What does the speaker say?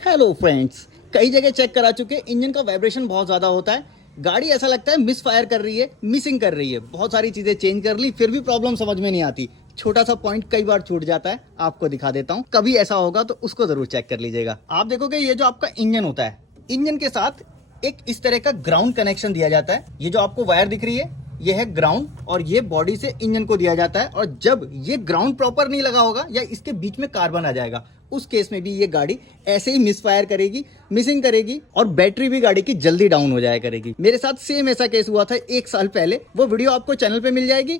Hello friends, कई जगह check करा चुके, इंजन का वाइब्रेशन बहुत ज़्यादा होता है। गाड़ी ऐसा लगता है मिस फायर कर रही है, मिसिंग कर रही है। बहुत सारी चीज़ें चेंज कर ली, फिर भी प्रॉब्लम समझ में नहीं आती। छोटा सा पॉइंट कई बार छूट जाता है, आपको दिखा देता हूँ। कभी ऐसा होगा तो उसको ज़रूर चेक कर लीजिएगा। आप देखोगे ये जो आपका इंजन होता है, इंजन के साथ एक इस तरह का ग्राउंड कनेक्शन दिया जाता है। ये जो आपको वायर दिख रही है, ये है ग्राउंड, और ये बॉडी से इंजन को दिया जाता है। और जब ये ग्राउंड प्रॉपर नहीं लगा होगा या इसके बीच में कार्बन आ जाएगा, उस केस में भी ये गाड़ी ऐसे ही मिसफायर करेगी, मिसिंग करेगी, और बैटरी भी गाड़ी की जल्दी डाउन हो जाया करेगी। मेरे साथ सेम ऐसा केस हुआ था 1 साल पहले। वो वीडियो आपको चैनल पे मिल जाएगी,